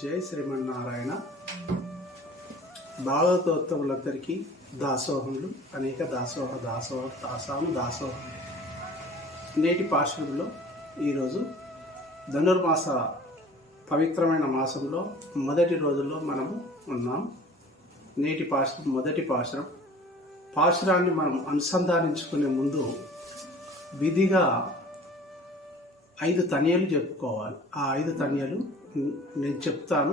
జై శ్రీమన్నారాయణ. భాగవతోత్తములందరికీ దాసోహములు, అనేక దాసోహం. నేటి పాఠంలో ఈరోజు ధనుర్మాస పవిత్రమైన మాసంలో మొదటి రోజుల్లో మనము ఉన్నాం. నేటి పాశురం మొదటి పాశురాన్ని మనం అనుసంధానించుకునే ముందు విధిగా 5 తనియలు చెప్పుకోవాలి. ఆ 5 తనియలు నేను చెప్తాను,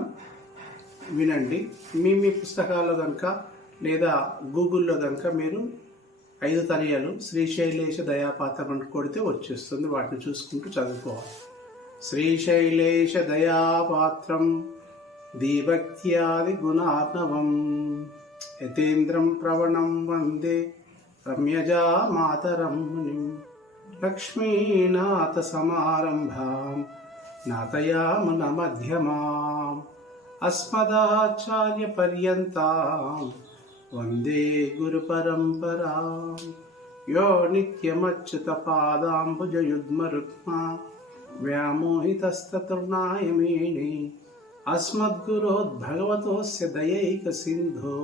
వినండి. మీ పుస్తకాల్లో కనుక లేదా గూగుల్లో కనుక మీరు 5 తనియలు శ్రీశైలేశ దయాపాత్రం అని కొడితే వచ్చేస్తుంది. వాటిని చూసుకుంటూ చదువుకోవాలి. శ్రీశైలేశ దయాపాత్రం దీభక్త్యాది గుణార్ణవం యతేంద్రం ప్రవణం వందే రమ్యజా మాతరం మునిం లక్ష్మీనాథ సమారంభాం నాథయామున మధ్యమాం అస్మదాచార్య పర్యంతాం వందే గురు పరంపరాం యో నిత్యమచ్యుత పాదాంబుజయుగ్మరుక్మా వ్యామోహితస్తతుర్నాయమేనే అస్మద్గురోద్భగవతోస్య దయైక సింధో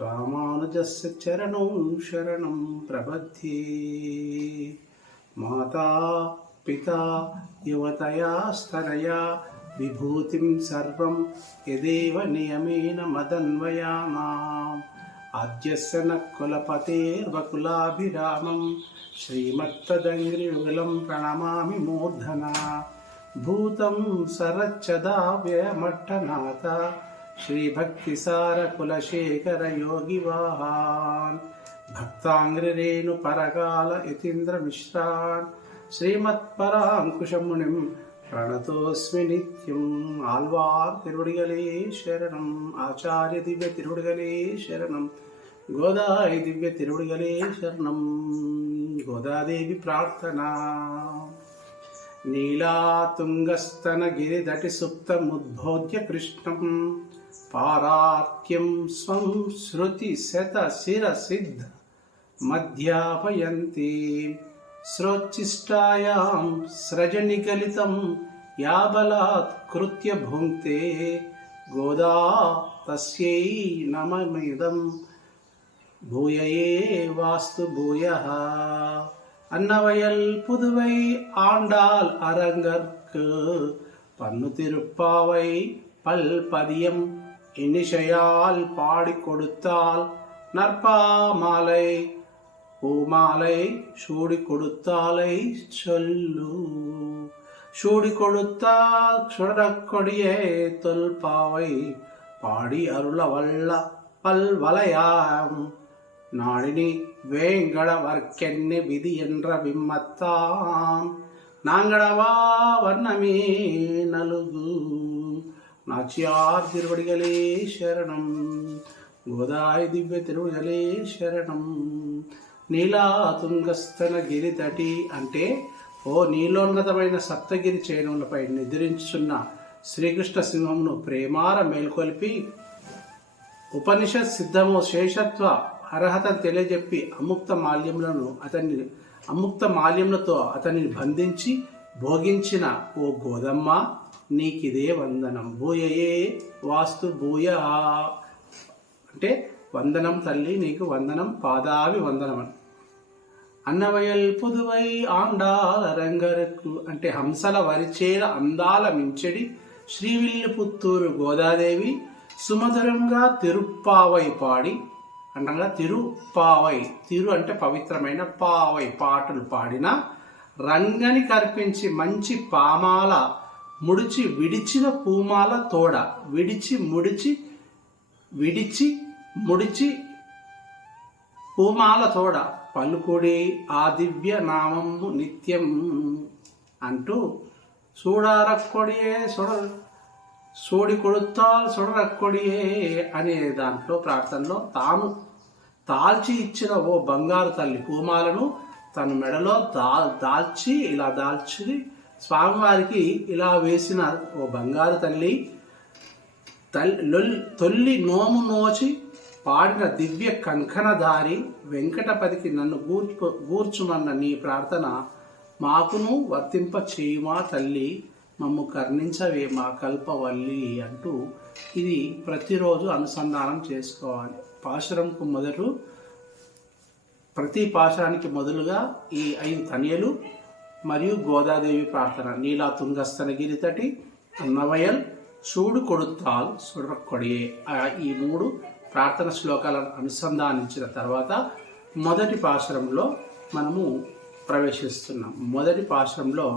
రామానుజస్య చరణౌ శరణం ప్రపద్యే. మాతా పితా యువతయా స్తనయా విభూతిం సర్వం యదేవ నియమేన మదన్వయామాం ఆద్యస్య న కులపతేర్వకులాభిరామం శ్రీమత్తదంగ్రియుగళం ప్రణమామి మూర్ధనా. భూతం సరచ్చదా వ్యయమట్టనాథ శ్రీభక్తిసార కులశేఖర యోగివాహాన్ భక్తాంగ్రిరేణు పరకాల యతీంద్ర మిశ్రాన్ శ్రీమత్పరాంకుశమునిం ప్రణతోస్మి నిత్యం. ఆళ్వార్ తిరువడిగలే శరణం, ఆచార్య దివ్య తిరువడిగలే శరణం, గోదాయి దివ్య తిరువడిగలే శరణం. గోదాదేవి ప్రార్థనా. నీలాతుంగస్తన గిరిదటి సుప్తముద్బోధ్య కృష్ణం పారార్క్యం స్వం శృతి శత శిర సిద్ధ మధ్యాపయంతి శ్రోచ్చిష్టాయాం స్రజనిగలితం యాబలాత్ కృత్య భుంక్తే గోదా తస్యై నమమిదం భూయయే వాస్తు భూయః. அன்னவயல் புதுவை ஆண்டாள் அரங்கற்கு பன்னு திருப்பாவை பல்பதியம் இனிஷையால் பாடி கொடுத்தால் நற்பாமாலை பூமாலை சூடி கொடுத்தாலை சொல்லு. சூடி கொடுத்தால் சுடரக்கொடியே தொல்பாவை பாடி அருள வல்ல பல்வலையாம் நாடினி வேங்கடவர்க்கென்ன விதி என்ற விம்மத்தாம் நாங்கடவா வண்ணமே நலுகு. நாச்சியார் திருவடிகளே శరణం, గోదాయి దివ్య తిరువడిగలే శరణం. నీలాతుంగస్తన గిరితటి అంటే ఓ నీలోన్నతమైన సప్తగిరి చేనులపై నిద్రించుచున్న శ్రీకృష్ణ సింహమును ప్రేమార మేల్కొల్పి ఉపనిషత్ సిద్ధము శేషత్వ అర్హతను తెలియజెప్పి అముక్త మాల్యములతో అతనిని బంధించి భోగించిన ఓ గోదమ్మ నీకిదే వందనం. భూయయే వాస్తు భూయ అంటే వందనం తల్లి, నీకు వందనం, పాదావి వందనం. అన్నవయల్ పుదువై ఆండాల రంగరకు అంటే హంసల వరిచేల అందాల మించెడి శ్రీవిల్లి పుత్తూరు గోదాదేవి సుమధురంగా తిరుప్పావై పాడి అనగా తిరుపావై, తిరు అంటే పవిత్రమైన, పావై పాటలు పాడిన రంగని కర్పించి మంచి పామాల ముడిచి విడిచిన పూమాల తోడ విడిచి ముడిచి పూమాల తోడ పలుకుడి ఆ దివ్య నామము నిత్యం అంటూ చూడారక్కొడియే సోడి కొడుతాల్ సొడరక్కొడియే అనే దాంట్లో ప్రార్థనలో తాను తాల్చి ఇచ్చిన ఓ బంగారు తల్లి పూమాలను తన మెడలో దాల్చి స్వామివారికి ఇలా వేసిన ఓ బంగారు తల్లి తొల్లి నోము నోచి పాడిన దివ్య కంకణధారి వెంకటపతికి నన్ను గూర్చుమన్న నీ ప్రార్థన మాకును వర్తింప చేయుమా తల్లి. మమ్ము కర్ణించవే మా కల్పవల్లి అంటూ ఇది ప్రతిరోజు అనుసంధానం చేసుకోవాలి. పాశురంకు ప్రతి పాశురానికి మొదలుగా ఈ 5 తనియలు మరియు గోదాదేవి ప్రార్థన, నీలా తుంగస్తనగిరి తటి అన్నవయల్ చూడు కొడుతాల్ సుడకొడియే, ఈ 3 ప్రార్థన శ్లోకాలను అనుసంధానించిన తర్వాత మొదటి పాశురంలో మనము ప్రవేశిస్తున్నాం. మొదటి పాశురంలో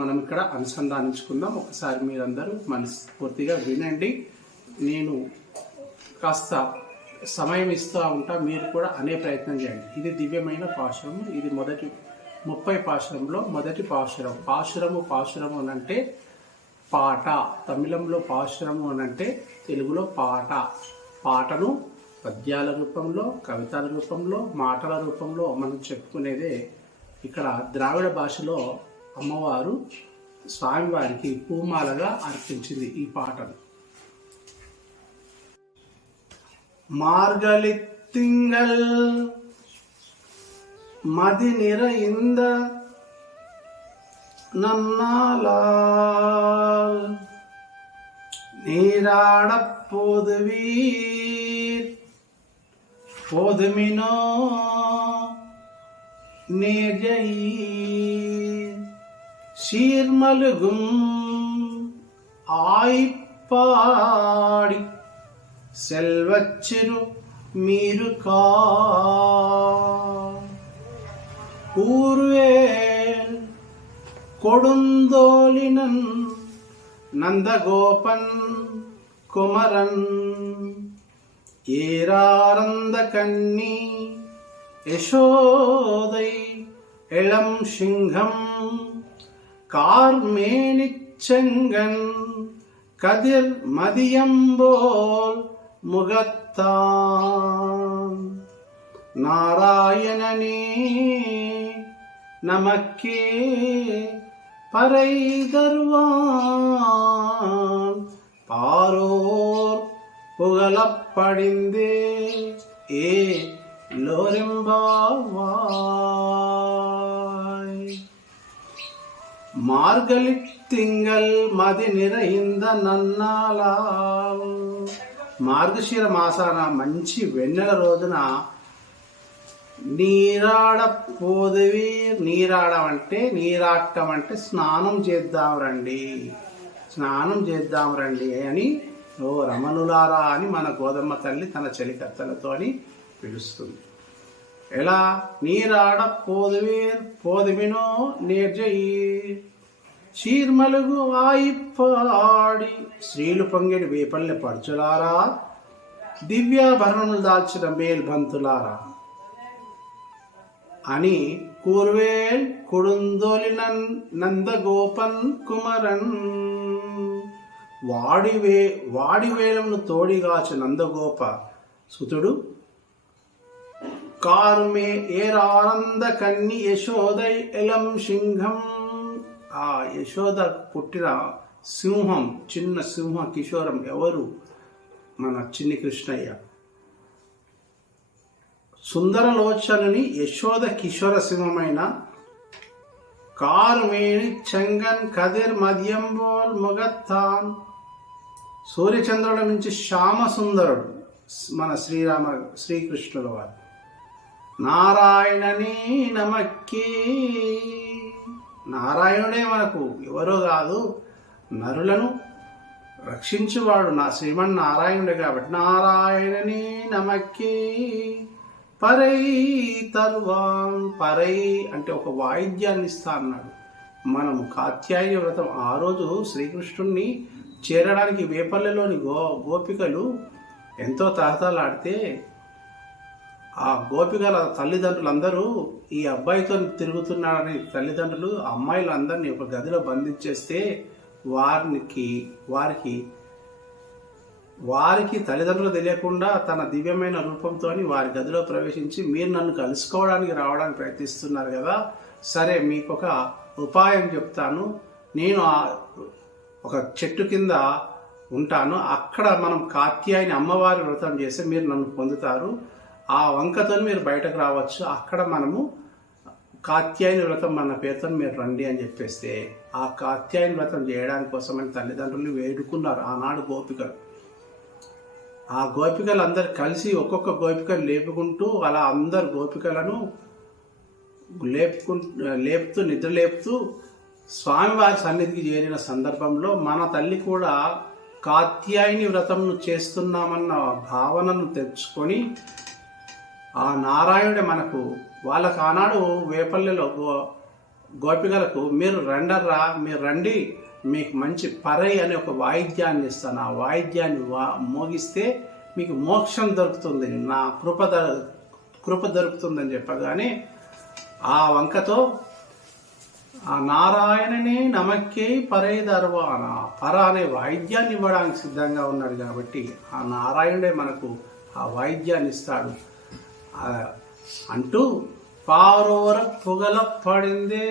మనం ఇక్కడ అనుసంధానించుకుందాం. ఒకసారి మీరందరూ మనస్ఫూర్తిగా వినండి. నేను కాస్త సమయం ఇస్తూ ఉంటా, మీరు కూడా అనే ప్రయత్నం చేయండి. ఇది దివ్యమైన పాశురం. ఇది 30 పాశురంలో మొదటి పాశురం. పాశురము అనంటే పాట. తమిళంలో పాశురము అనంటే తెలుగులో పాట. పాటను పద్యాల రూపంలో, కవితల రూపంలో, మాటల రూపంలో మనం చెప్పుకునేదే. ఇక్కడ ద్రావిడ భాషలో అమ్మవారు స్వామివారికి పూమాలగా అర్పించింది ఈ పాటను. మార్గలి తింగల్ మది నిరయింద నన్నాలాల్ நீராட போதுவீர் போதுமினோ நேர்ஜயீர் சீர்மலுகும் ஆய்ப்பாடி செல்வச்சிறு மீருகா ஊர்வேல் கொடுந்தோலினன் நந்தகோபன் குமரன் ஏராரந்த கண்ணி யசோதை இளம் சிங்கம் கார்மேனிச்செங்கன் கதிர் மதியம்போல் முகத்தான் நாராயணனே நமக்கே பறை தருவான் பாரோர் புகழப்படிந்தே ஏ லோரெம்பாவாய். మార్గలి తింగల్ మది నిరయింద నన్నాలాల్. మార్గశిర మాసాన మంచి వెన్నెల రోజున నీరాడ పోదువి. నీరాడడం అంటే నీరాటం అంటే స్నానం చేద్దాం రండి అని ఓ రమణులారా అని మన గోదమ్మ తల్లి తన చెలికత్తలతో అని పిలుస్తుంది. ఎలా? నీరాడ పోదువినో నేర్జయీర్ చీర్మలుగు ఆయిప్పాడి శ్రీలు పొంగెడి వేపల్లె పడుచులారా, దివ్యాభరణములు దాల్చిన మేల్బంతులారా అని కూర్వేల్ కొడుందోలిన నందగోపన్ కుమరన్ వాడివేలమును తోడిగాచు నందగోప సుతుడు కారుమే ఏరానంద కన్ని యశోదై ఎలం సింహం. ఆ యశోద పుట్టిన సింహం, చిన్న సింహ కిషోరం ఎవరు? మన చిన్ని కృష్ణయ్య. సుందరలోచనుని యశోద కిషోర సింహమైన కారుమేని చెంగన్ కదిర్ మద్యంబోల్ ముగత్తాన్. సూర్యచంద్రుల నుంచి శ్యామ సుందరుడు మన శ్రీకృష్ణుల వారు. నారాయణని నమక్కి. నారాయణుడే మనకు, ఎవరో కాదు, నరులను రక్షించువాడు నా శ్రీమన్నారాయణుడే కాబట్టి నారాయణని నమక్కి పరై తరువాన్. పరై అంటే ఒక వాయిద్యాన్ని ఇస్తా అన్నాడు. మనము కాత్యాయని వ్రతం ఆ రోజు శ్రీకృష్ణుణ్ణి చేరడానికి వేపల్లెలోని గోపికలు ఎంతో తహతలాడితే ఆ గోపికల తల్లిదండ్రులందరూ ఈ అబ్బాయితో తిరుగుతున్నాడని తల్లిదండ్రులు అమ్మాయిలందరినీ ఒక గదిలో బంధించేస్తే వారికి తల్లిదండ్రులు తెలియకుండా తన దివ్యమైన రూపంతో వారి గదిలో ప్రవేశించి మీరు నన్ను కలుసుకోవడానికి రావడానికి ప్రయత్నిస్తున్నారు కదా, సరే మీకు ఒక ఉపాయం చెప్తాను, నేను ఒక చెట్టు కింద ఉంటాను, అక్కడ మనం కాత్యాయని అమ్మవారి వ్రతం చేస్తే మీరు నన్ను పొందుతారు, ఆ వంకతో మీరు బయటకు రావచ్చు, అక్కడ మనము కాత్యాయని వ్రతం అన్న పేరుతో మీరు రండి అని చెప్పేస్తే ఆ కాత్యాయని వ్రతం చేయడానికి కోసమని తల్లిదండ్రులు వేడుకున్నారు ఆనాడు గోపికలు. ఆ గోపికలు అందరు కలిసి ఒక్కొక్క గోపికను లేపుకుంటూ అలా అందరు గోపికలను లేపుతూ నిద్రలేపుతూ స్వామివారి సన్నిధికి చేరిన సందర్భంలో మన తల్లి కూడా కాత్యాయని వ్రతంను చేస్తున్నామన్న భావనను తెచ్చుకొని ఆ నారాయణుడే మనకు వాళ్ళకు ఆనాడు వేపల్లెలో గోపికలకు మీరు రండి మీకు మంచి పరై అనే ఒక వాయిద్యాన్ని ఇస్తాను, ఆ వాయిద్యాన్ని మోగిస్తే మీకు మోక్షం దొరుకుతుంది, నా కృప దొరుకుతుందని చెప్పగానే ఆ వంకతో ఆ నారాయణనే నమక్కే పరై దర్వాన పర అనే వాయిద్యాన్ని ఇవ్వడానికి సిద్ధంగా ఉన్నాడు కాబట్టి ఆ నారాయణుడే మనకు ఆ వాయిద్యాన్ని ఇస్తాడు అంటూ పారోర పొగల పడిందే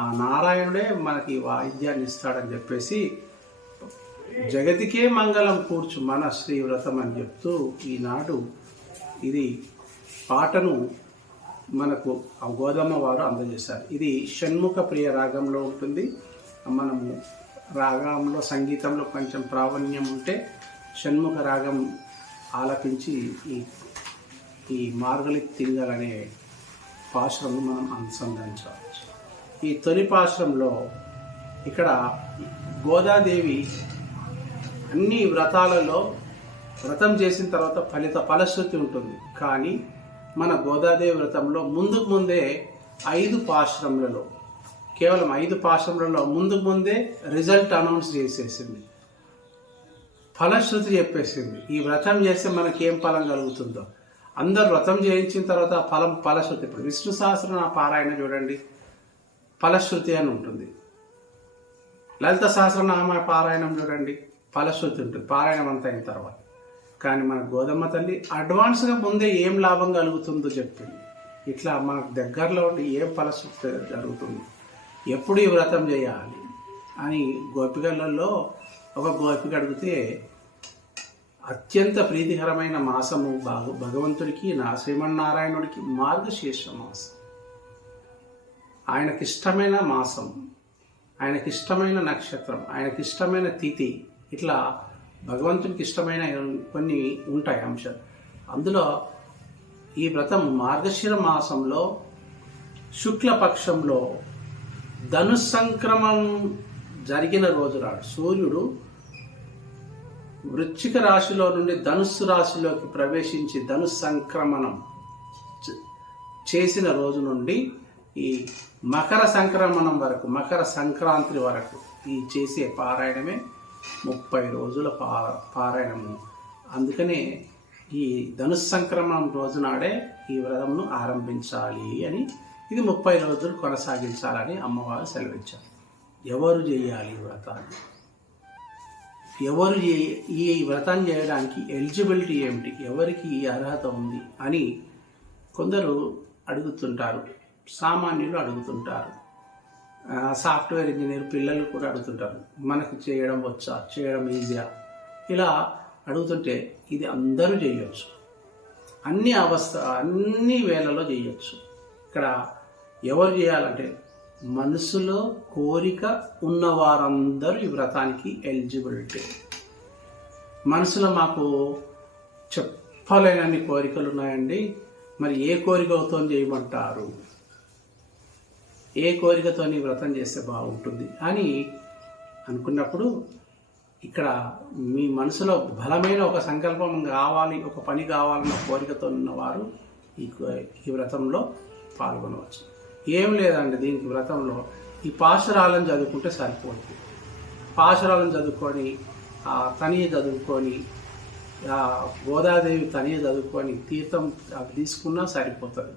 ఆ నారాయణుడే మనకి వాయిద్యాన్ని ఇస్తాడని చెప్పేసి జగతికే మంగళం కూర్చు మన శ్రీ వ్రతం అని చెప్తూ ఈనాడు ఇది పాటను మనకు ఆ గోదమ్మ వారు అందజేశారు. ఇది షణ్ముఖ ప్రియ రాగంలో ఉంటుంది. మనము రాగంలో సంగీతంలో కొంచెం ప్రావీణ్యం ఉంటే షణ్ముఖ రాగం ఆలపించి ఈ మార్గలి తింగల్ అనే పాశ్రంను మనం అనుసంధానించవచ్చు. ఈ తొలి పాశ్రంలో ఇక్కడ గోదాదేవి అన్ని వ్రతాలలో వ్రతం చేసిన తర్వాత ఫలశ్రుతి ఉంటుంది. కానీ మన గోదాదేవి వ్రతంలో ముందే 5 పాశ్రములలో కేవలం 5 పాశ్రములలో ముందే రిజల్ట్ అనౌన్స్ చేసేసింది, ఫలశ్రుతి చెప్పేసింది. ఈ వ్రతం చేస్తే మనకి ఏం ఫలం కలుగుతుందో అందరు వ్రతం చేయించిన తర్వాత ఫలశ్రుతి. ఇప్పుడు విష్ణు సహస్రనామ పారాయణ చూడండి, ఫలశ్రుతి అని ఉంటుంది. లలిత సహస్రనామ పారాయణం చూడండి, ఫలశ్రుతి ఉంటుంది పారాయణం అంతా అయిన తర్వాత. కానీ మన గోదమ్మ తల్లి అడ్వాన్స్గా ముందే ఏం లాభం కలుగుతుందో చెప్పింది. ఇట్లా మనకు దగ్గరలో ఉండి ఏం ఫలశ్రుతి జరుగుతుంది, ఎప్పుడు ఈ వ్రతం చేయాలి అని గోపికలలో ఒక గోపిక అడిగితే అత్యంత ప్రీతికరమైన మాసము భగవంతుడికి శ్రీమన్నారాయణుడికి మార్గశీర్ష మాసం, ఆయనకిష్టమైన మాసం, ఆయనకిష్టమైన నక్షత్రం, ఆయనకిష్టమైన తిథి, ఇట్లా భగవంతునికి ఇష్టమైన కొన్ని ఉంటాయి అంశాలు. అందులో ఈ వ్రతం మార్గశిర మాసంలో శుక్లపక్షంలో ధనుస్సంక్రమం జరిగిన రోజు నాడు సూర్యుడు వృశ్చిక రాశిలో నుండి ధనుస్సు రాశిలోకి ప్రవేశించి ధనుస్సంక్రమణం చేసిన రోజు నుండి ఈ మకర సంక్రమణం వరకు, మకర సంక్రాంతి వరకు ఈ చేసే పారాయణమే 30 రోజుల పారాయణము. అందుకనే ఈ ధనుస్సంక్రమణం రోజునాడే ఈ వ్రతంను ఆరంభించాలి అని, ఇది 30 రోజులు కొనసాగించాలని అమ్మవారు సెలవిచ్చారు. ఎవరు చేయాలి ఈ వ్రతాన్ని, ఈ వ్రతం చేయడానికి ఎలిజిబిలిటీ ఏమిటి, ఎవరికి ఈ అర్హత ఉంది అని కొందరు అడుగుతుంటారు, సామాన్యులు అడుగుతుంటారు, సాఫ్ట్వేర్ ఇంజనీర్ పిల్లలు కూడా అడుగుతుంటారు, మనకు చేయడం వచ్చా, చేయడం ఈజీయా, ఇలా అడుగుతుంటే ఇది అందరూ చేయొచ్చు, అన్ని వేళలో చేయొచ్చు. ఇక్కడ ఎవరు చేయాలంటే మనసులో కోరిక ఉన్నవారందరూ ఈ వ్రతానికి ఎలిజిబిలిటీ. మనసులో మాకు చెప్పలేనన్ని కోరికలు ఉన్నాయండి, మరి ఏ కోరికతో చేయమంటారు, ఏ కోరికతో వ్రతం చేస్తే బాగుంటుంది అని అనుకున్నప్పుడు ఇక్కడ మీ మనసులో బలమైన ఒక సంకల్పం కావాలి, ఒక పని కావాలన్న కోరికతో ఉన్నవారు ఈ వ్రతంలో పాల్గొనవచ్చు. ఏం లేదండి దీనికి వ్రతంలో ఈ పాశురాలను చదువుకుంటే సరిపోతుంది. పాశురాలను చదువుకొని తనియ చదువుకొని గోదాదేవి తనియ చదువుకొని తీర్థం అవి తీసుకున్నా సరిపోతుంది.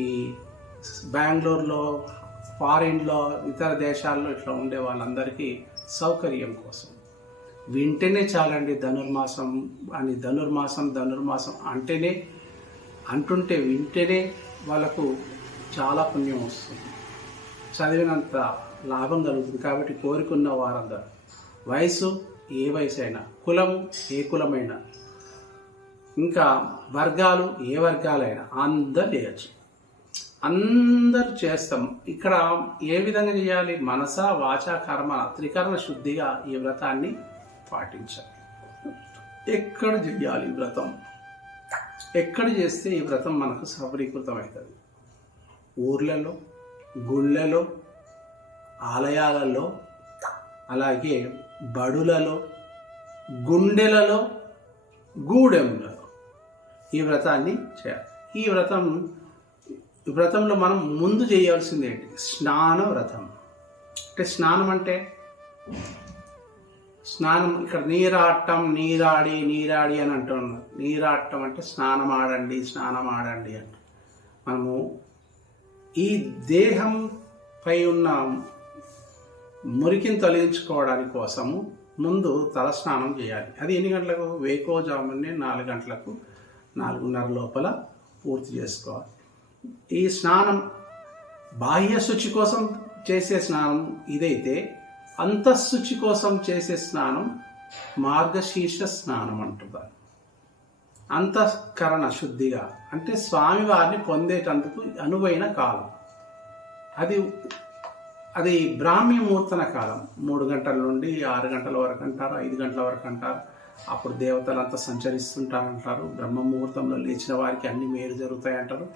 ఈ బెంగళూరులో, ఫారిన్లో, ఇతర దేశాల్లో ఇట్లా ఉండే వాళ్ళందరికీ సౌకర్యం కోసం వింటేనే చాలండి ధనుర్మాసం అని. ధనుర్మాసం అంటుంటే వింటేనే వాళ్ళకు చాలా పుణ్యం వస్తుంది, చదివినంత లాభం కలుగుతుంది. కాబట్టి కోరికున్న వారందరూ, వయసు ఏ వయసు అయినా, కులము ఏ కులమైనా, ఇంకా వర్గాలు ఏ వర్గాలైనా అందరు చేయొచ్చు. అందరూ చేస్తాం. ఇక్కడ ఏ విధంగా చేయాలి? మనస వాచ కర్మ త్రికరణ శుద్ధిగా ఈ వ్రతాన్ని పాటించాలి. ఎక్కడ చేయాలి ఈ వ్రతం? ఎక్కడ చేస్తే ఈ వ్రతం మనకు సఫలీకృతం అవుతుంది? ఊర్లలో, గుళ్ళలో, ఆలయాలలో, అలాగే బడులలో, గుండెలలో, గూడెంలలో ఈ వ్రతాన్ని చేయాలి. ఈ వ్రతంలో మనం ముందు చేయాల్సింది ఏంటి? స్నాన వ్రతం. అంటే స్నానం అంటే స్నానం, ఇక్కడ నీరాడి అని అంటున్నారు. నీరాడటం అంటే స్నానం ఆడండి అంటే మనము ఈ దేహంపై ఉన్న మురికిని తొలగించుకోవడానికి కోసము ముందు తలస్నానం చేయాలి. అది ఎన్ని గంటలకు? వేకోజామునే 4 గంటలకు 4:30 లోపల పూర్తి చేసుకోవాలి. ఈ స్నానం బాహ్య శుచి కోసం చేసే స్నానం ఇదైతే, అంతఃశుచి కోసం చేసే స్నానం మార్గశీర్ష స్నానం అంటున్నారు. అంతఃకరణ శుద్ధిగా అంటే స్వామివారిని పొందేటందుకు అనువైన కాలం అది బ్రాహ్మీ ముహూర్తన కాలం. 3 గంటల నుండి 6 గంటల వరకు అంటారు, 5 గంటల వరకు అంటారు. అప్పుడు దేవతలంతా సంచరిస్తుంటారంటారు. బ్రహ్మ ముహూర్తంలో లేచిన వారికి అన్ని మేలు జరుగుతాయి అంటారు,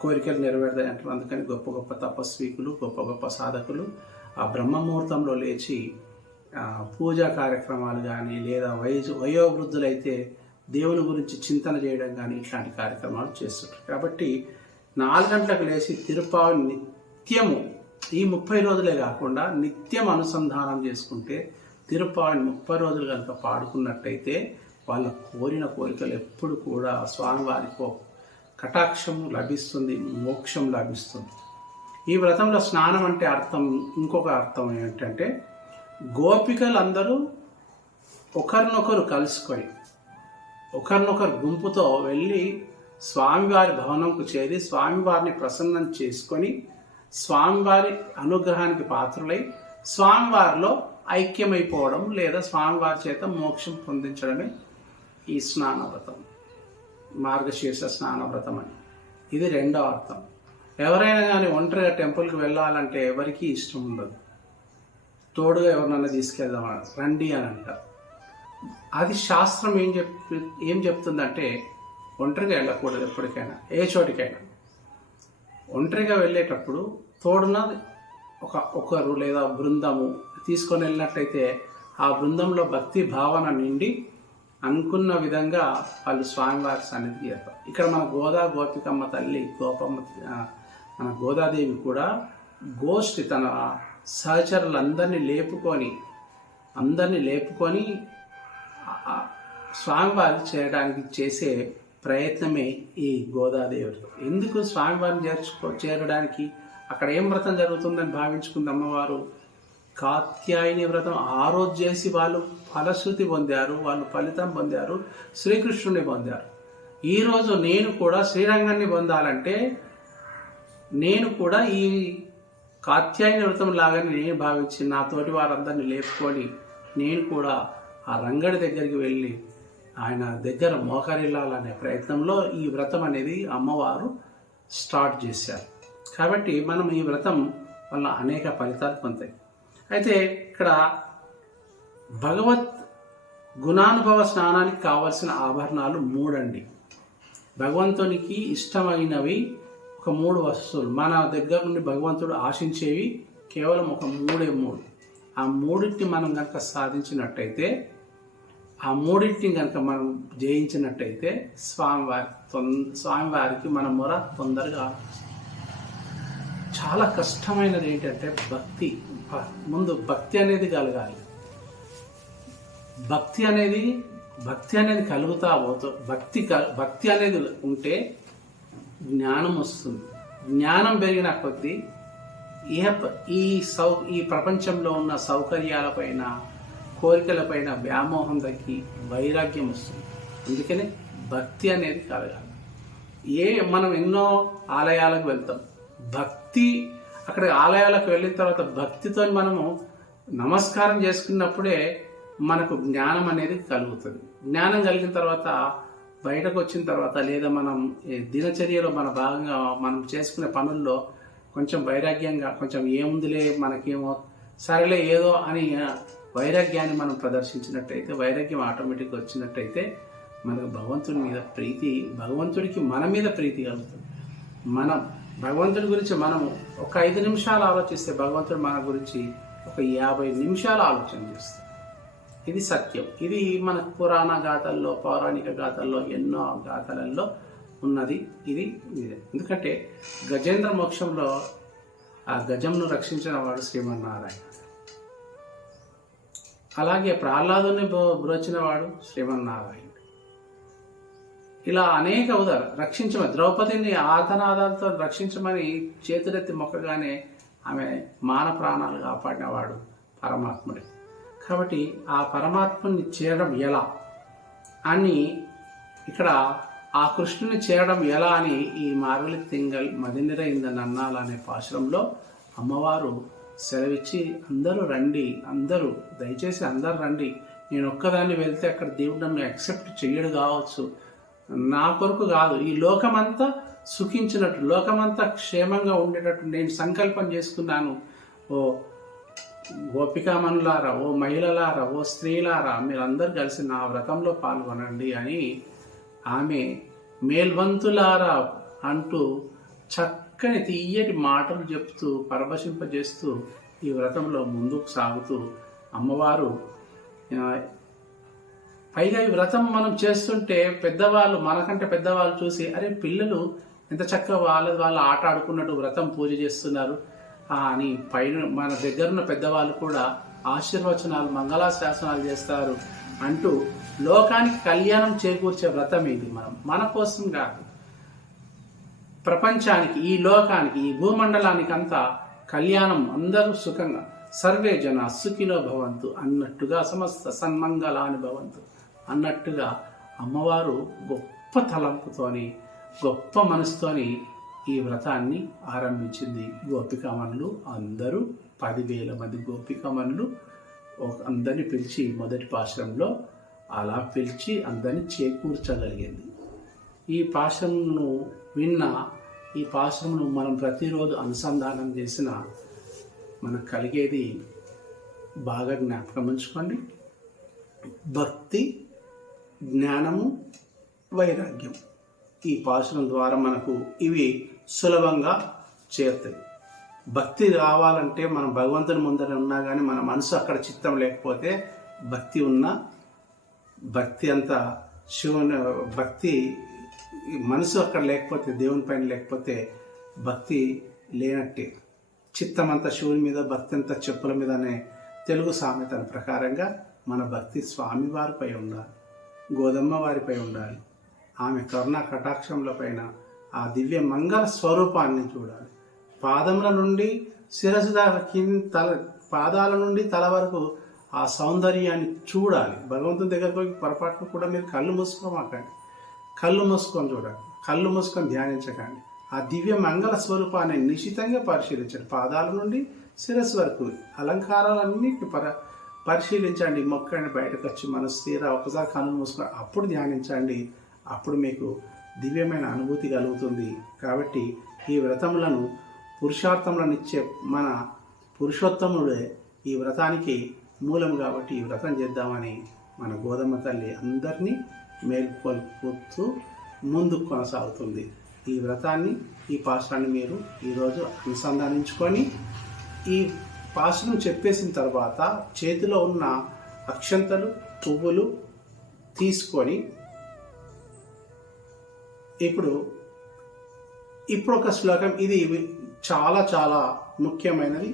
కోరికలు నెరవేరుతాయి అంటారు. అందుకని గొప్ప గొప్ప తపస్వీకులు, గొప్ప గొప్ప సాధకులు ఆ బ్రహ్మ ముహూర్తంలో లేచి పూజా కార్యక్రమాలు కానీ, లేదా వయోవృద్ధులైతే దేవుని గురించి చింతన చేయడం కానీ ఇట్లాంటి కార్యక్రమాలు చేస్తుంటారు. కాబట్టి 4 గంటలకు లేచి తిరుపావళి నిత్యము, ఈ 30 రోజులే కాకుండా నిత్యం అనుసంధానం చేసుకుంటే, తిరుపావళి 30 రోజులు కనుక పాడుకున్నట్టయితే వాళ్ళ కోరిన కోరికలు ఎప్పుడు కూడా స్వామివారికి కటాక్షం లభిస్తుంది, మోక్షం లభిస్తుంది. ఈ వ్రతంలో స్నానం అంటే అర్థం, ఇంకొక అర్థం ఏంటంటే, గోపికలందరూ ఒకరినొకరు కలుసుకొని, ఒకరినొకరు గుంపుతో వెళ్ళి స్వామివారి భవనంకు చేరి స్వామివారిని ప్రసన్నం చేసుకొని, స్వామివారి అనుగ్రహానికి పాత్రులై స్వామివారిలో ఐక్యమైపోవడం, లేదా స్వామివారి చేత మోక్షం పొందించడమే ఈ స్నాన వ్రతం, మార్గశీర్ష స్నాన వ్రతం అని. ఇది రెండవ అర్థం. ఎవరైనా కానీ ఒంటరిగా టెంపుల్కి వెళ్ళాలంటే ఎవరికీ ఇష్టం ఉండదు. తోడుగా ఎవరినైనా తీసుకెళ్దాం రండి అని అంటారు. అది శాస్త్రం ఏం చెప్తుందంటే, ఒంటరిగా వెళ్ళకూడదు ఎప్పటికైనా, ఏ చోటికైనా. ఒంటరిగా వెళ్ళేటప్పుడు తోడున ఒకరు లేదా బృందము తీసుకొని వెళ్ళినట్లయితే ఆ బృందంలో భక్తి భావన నిండి అనుకున్న విధంగా వాళ్ళు స్వామివారి సన్నిధికి చేస్తారు. ఇక్కడ మన గోపికమ్మ తల్లి మన గోదాదేవి కూడా గోష్ఠి తన సహచరులందరినీ లేపుకొని స్వామివారి చేయడానికి చేసే ప్రయత్నమే ఈ గోదాదేవి. ఎందుకు స్వామివారిని చేరడానికి అక్కడ ఏం వ్రతం జరుగుతుందని భావించుకుంది అమ్మవారు? కాత్యాయని వ్రతం ఆ రోజు చేసి వాళ్ళు ఫలశ్రుతి పొందారు, వాళ్ళు ఫలితం పొందారు, శ్రీకృష్ణుని పొందారు. ఈరోజు నేను కూడా శ్రీరంగాన్ని పొందాలంటే నేను కూడా ఈ కాత్యాయని వ్రతం లాగానే నేను భావించి నా తోటి వారందరినీ లేపుకొని నేను కూడా ఆ రంగడి దగ్గరికి వెళ్ళి ఆయన దగ్గర మోకరిల్లాలనే ప్రయత్నంలో ఈ వ్రతం అనేది అమ్మవారు స్టార్ట్ చేశారు. కాబట్టి మనం ఈ వ్రతం వల్ల అనేక ఫలితాలు పొందాయి. అయితే ఇక్కడ భగవత్ గుణానుభవ స్నానానికి కావలసిన ఆభరణాలు 3 అండి. భగవంతునికి ఇష్టమైనవి ఒక 3 వస్తువులు, మన దగ్గర నుండి భగవంతుడు ఆశించేవి కేవలం ఒక 3. ఆ 3టిని మనం కనుక సాధించినట్టయితే, ఆ 3టిని కనుక మనం జయించినట్టయితే స్వామివారికి మన మొర తొందరగా. చాలా కష్టమైనది ఏంటంటే భక్తి. ముందు భక్తి అనేది కలగాలి. భక్తి అనేది కలుగుతా పోతుంది. భక్తి అనేది ఉంటే జ్ఞానం వస్తుంది. జ్ఞానం పెరిగిన కొద్దీ ఈ ప్రపంచంలో ఉన్న సౌకర్యాలపైన, కోరికలపైన వ్యామోహం తగ్గి వైరాగ్యం వస్తుంది. అందుకని భక్తి అనేది కలగాలి. మనం ఎన్నో ఆలయాలకు వెళ్తాం, భక్తి అక్కడ ఆలయాలకు వెళ్ళిన తర్వాత భక్తితో మనము నమస్కారం చేసుకున్నప్పుడే మనకు జ్ఞానం అనేది కలుగుతుంది. జ్ఞానం కలిగిన తర్వాత బయటకు వచ్చిన తర్వాత లేదా మనం ఈ దినచర్యలో మన భాగంగా మనం చేసుకునే పనుల్లో కొంచెం వైరాగ్యంగా కొంచెం ఏముందిలే మనకేమో సరేలే ఏదో అని వైరాగ్యాన్ని మనం ప్రదర్శించినట్టయితే వైరాగ్యం ఆటోమేటిక్గా వచ్చినట్టయితే మనకు భగవంతుడి మీద ప్రీతి, భగవంతుడికి మన మీద ప్రీతి కలుగుతుంది. మనం భగవంతుడి గురించి మనము ఒక 5 నిమిషాలు ఆలోచిస్తే భగవంతుడు మన గురించి ఒక 50 నిమిషాలు ఆలోచన చేస్తాడు. ఇది సత్యం. ఇది మన పురాణ గాథల్లో, పౌరాణిక గాథల్లో, ఎన్నో గాథలలో ఉన్నది. ఇది ఎందుకంటే గజేంద్ర మోక్షంలో ఆ గజంను రక్షించిన వాడు శ్రీమన్నారాయణ. అలాగే ప్రహ్లాదుని బ్రోచిన వాడు శ్రీమన్నారాయణ. ఇలా అనేక రక్షించమని ద్రౌపదిని ఆర్తనాదాలతో రక్షించమని చేతులెత్తి మొక్కగానే ఆమె మాన ప్రాణాలు కాపాడినవాడు పరమాత్ముడే. కాబట్టి ఆ పరమాత్మని చేరడం ఎలా అని ఇక్కడ ఆ కృష్ణుని చేరడం ఎలా అని ఈ మార్గలి తింగల్ మదినిరైంద నన్నాలు అనే పాశురంలో అమ్మవారు సెలవిచ్చి అందరూ రండి, అందరూ దయచేసి అందరూ రండి, నేను ఒక్కదాన్ని వెళ్తే అక్కడ దేవుడు నన్ను యాక్సెప్ట్ చెయ్యడు కావచ్చు, నా కొరకు కాదు, ఈ లోకమంతా సుఖించినట్టు లోకమంతా క్షేమంగా ఉండేటట్టు నేను సంకల్పం చేసుకున్నాను. ఓ గోపికామణులారా, ఓ మహిళలారా, ఓ స్త్రీలారా, మీరందరూ కలిసి నా వ్రతంలో పాల్గొనండి అని ఆమె మేల్వంతులారా అంటూ చక్కని తీయటి మాటలు చెప్తూ పరవశింపజేస్తూ ఈ వ్రతంలో ముందుకు సాగుతూ అమ్మవారు పైగా ఈ వ్రతం మనం చేస్తుంటే పెద్దవాళ్ళు, మనకంటే పెద్దవాళ్ళు చూసి అరే పిల్లలు ఎంత చక్కగా వాళ్ళు ఆట ఆడుకున్నట్టు వ్రతం పూజ చేస్తున్నారు అని పైన మన దగ్గరున్న పెద్దవాళ్ళు కూడా ఆశీర్వచనాలు, మంగళాశాసనాలు చేస్తారు అంటూ లోకానికి కళ్యాణం చేకూర్చే వ్రతం ఇది. మన కోసం కాదు, ప్రపంచానికి, ఈ లోకానికి, ఈ భూమండలానికి అంతా కళ్యాణం, అందరూ సుఖంగా సర్వే జన సుఖినో భవంతు అన్నట్టుగా, సమస్త సన్మంగళాని భవంతు అన్నట్టుగా అమ్మవారు గొప్ప తలంపుతోని, గొప్ప మనసుతోని ఈ వ్రతాన్ని ఆరంభించింది. గోపికామణులు అందరూ 10,000 మంది గోపికామణులు అందరినీ పిలిచి మొదటి పాశురంలో అలా పిలిచి అందరినీ చేకూర్చగలిగింది. ఈ పాశురంను విన్న, ఈ పాశురంను మనం ప్రతిరోజు అనుసంధానం చేసిన మనకు కలిగేది బాగా జ్ఞాపకం ఉంచుకోండి. భక్తి, జ్ఞానము, వైరాగ్యం. ఈ పాశురం ద్వారా మనకు ఇవి సులభంగా చేరుతాయి. భక్తి రావాలంటే మనం భగవంతుని ముందర ఉన్నా కానీ మన మనసు అక్కడ చిత్తం లేకపోతే భక్తి ఉన్నా, భక్తి అంతా శివుని భక్తి మనసు అక్కడ లేకపోతే, దేవుని పైన లేకపోతే భక్తి లేనట్టే. చిత్తం అంతా శివుని మీద, భక్తి అంతా చెప్పుల మీద అనే తెలుగు సామెతల ప్రకారంగా మన భక్తి స్వామివారిపై ఉండాలి, గోదమ్మ వారిపై ఉండాలి, ఆమె కరుణా కటాక్షముల పైన ఆ దివ్య మంగళ స్వరూపాన్ని చూడాలి. పాదముల నుండి శిరస్సు దాకా పాదాల నుండి తల వరకు ఆ సౌందర్యాన్ని చూడాలి. భగవంతుని దగ్గరకు పోయి పొరపాటును కూడా మీరు కళ్ళు మూసుకోమాకండి, కళ్ళు మూసుకొని చూడండి, కళ్ళు మూసుకొని ధ్యానించకండి. ఆ దివ్య మంగళ స్వరూపాన్ని నిశితంగా పరిశీలించండి. పాదాల నుండి శిరస్సు వరకు అలంకారాలన్నింటినీ పరిశీలించండి. మొక్కండి, బయటకు వచ్చి మనసు తీరా ఒకసారి కళ్ళు మూసుకొని అప్పుడు ధ్యానించండి. అప్పుడు మీకు దివ్యమైన అనుభూతి కలుగుతుంది. కాబట్టి ఈ వ్రతములను పురుషార్థములను ఇచ్చే మన పురుషోత్తముడే ఈ వ్రతానికి మూలం. కాబట్టి ఈ వ్రతం చేద్దామని మన గోదమ్మ తల్లి అందరినీ మేల్కొల్పుతూ ముందుకు కొనసాగుతుంది. ఈ వ్రతాన్ని, ఈ పాశురాన్ని మీరు ఈరోజు అనుసంధానించుకొని ఈ పాశురం చెప్పేసిన తర్వాత చేతిలో ఉన్న అక్షంతలు, పువ్వులు తీసుకొని ఇప్పుడు ఒక శ్లోకం, ఇది చాలా చాలా ముఖ్యమైనది.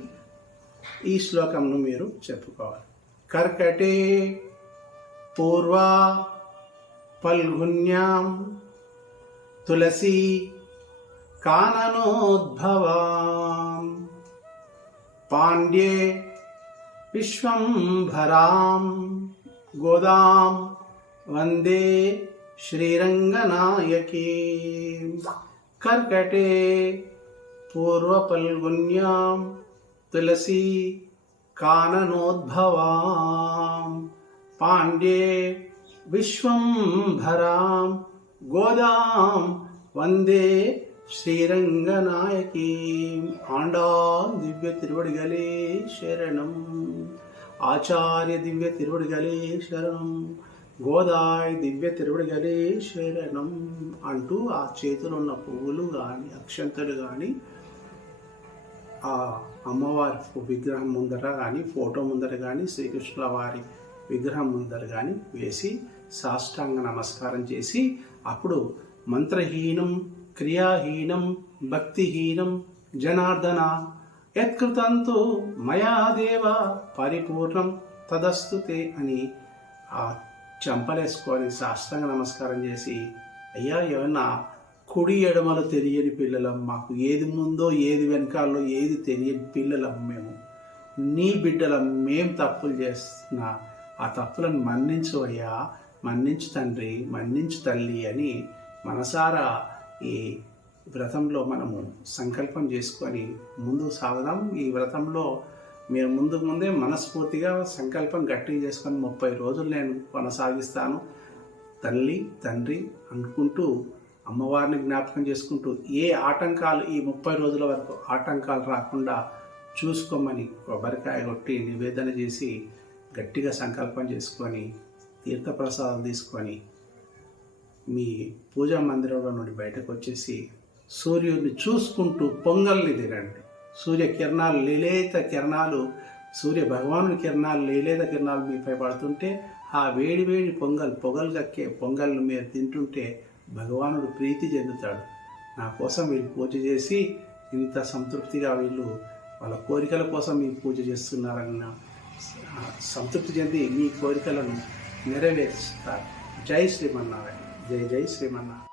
ఈ శ్లోకంను మీరు చెప్పుకోవాలి. కర్కటే పూర్వా ఫల్గున్యాం తులసీ కాననోద్భవాం పాండ్యే విశ్వంభరాం గోదాం వందే శ్రీరంగనాయకీ. కర్కటే పూర్వఫల్గున్యాం తులసీ కాననోద్భవాం పాండ్యే విశ్వంభరాం గోదాం వందే శ్రీరంగనాయకి ఆండాల్ దివ్య తిరువడిగలే శరణం, ఆచార్య దివ్య తిరువడిగలే శరణం, గోదాయ్ దివ్య తిరువడిగలే శరణం అంటూ ఆ చేతిలో ఉన్న పువ్వులు కానీ అక్షంతలు కానీ ఆ అమ్మవారి విగ్రహం ముందర కానీ ఫోటో ముందర కానీ శ్రీకృష్ణుల వారి విగ్రహం ముందర కానీ వేసి సాష్టాంగ నమస్కారం చేసి అప్పుడు మంత్రహీనం క్రియాహీనం భక్తిహీనం జనార్దన యత్కృతంతు మయా దేవ పరిపూర్ణం తదస్తుతే అని ఆ చెంపలేసుకొని సాష్టాంగ నమస్కారం చేసి, అయ్యా ఏమన్నా కుడి ఎడమలు తెలియని పిల్లలం, మాకు ఏది ముందో ఏది వెనకాలో ఏది తెలియని పిల్లలం, మేము నీ బిడ్డలం, మేం తప్పులు చేస్తున్నా ఆ తప్పులను మన్నించు అయ్యా, మన్నించు తండ్రి, మన్నించు తల్లి అని మనసారా ఈ వ్రతంలో మనము సంకల్పం చేసుకొని ముందుకు సాగుదాం. ఈ వ్రతంలో మీరు ముందే మనస్ఫూర్తిగా సంకల్పం గట్టిగా చేసుకొని 30 రోజులు నేను కొనసాగిస్తాను. తల్లి తండ్రి అనుకుంటూ అమ్మవారిని జ్ఞాపకం చేసుకుంటూ ఏ ఆటంకాలు ఈ 30 రోజుల వరకు ఆటంకాలు రాకుండా చూసుకోమని కొబ్బరికాయ కొట్టి నివేదన చేసి గట్టిగా సంకల్పం చేసుకొని తీర్థప్రసాదం తీసుకొని మీ పూజా మందిరంలో నుండి బయటకు వచ్చేసి సూర్యుడిని చూసుకుంటూ పొంగల్ని తినండి. సూర్యకిరణాలు లేలేత కిరణాలు, సూర్య భగవానుడి కిరణాలు లేలేత కిరణాలు మీపై పడుతుంటే ఆ వేడి వేడి పొగలు కక్కే పొంగల్ను మీరు తింటుంటే భగవానుడు ప్రీతి చెందుతాడు. నా కోసం వీళ్ళు పూజ చేసి ఇంత సంతృప్తిగా వీళ్ళు వాళ్ళ కోరికల కోసం మీ పూజ చేస్తున్నారన్న సంతృప్తి చెంది మీ కోరికలను నెరవేరుస్తారు. జై శ్రీమన్నారాయణ. జై జై శ్రీమన్నారాయణ.